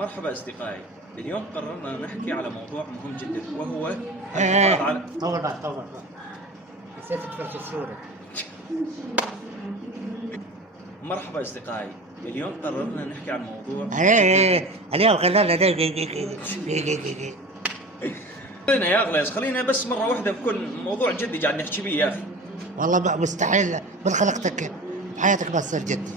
مرحبا أصدقائي، اليوم قررنا نحكي على موضوع مهم جدا وهو ايه الحفاظ على طول بقى نسيت تفرش الصورة. مرحبا أصدقائي، اليوم قررنا نحكي عن موضوع ايه اليوم خلينا خلينا يا أغليس، خلينا بس مرة واحدة بكون موضوع جدي قاعد نحكي بيه يا أخي. والله مستحيل من خلقتك بحياتك ما تصير جدي.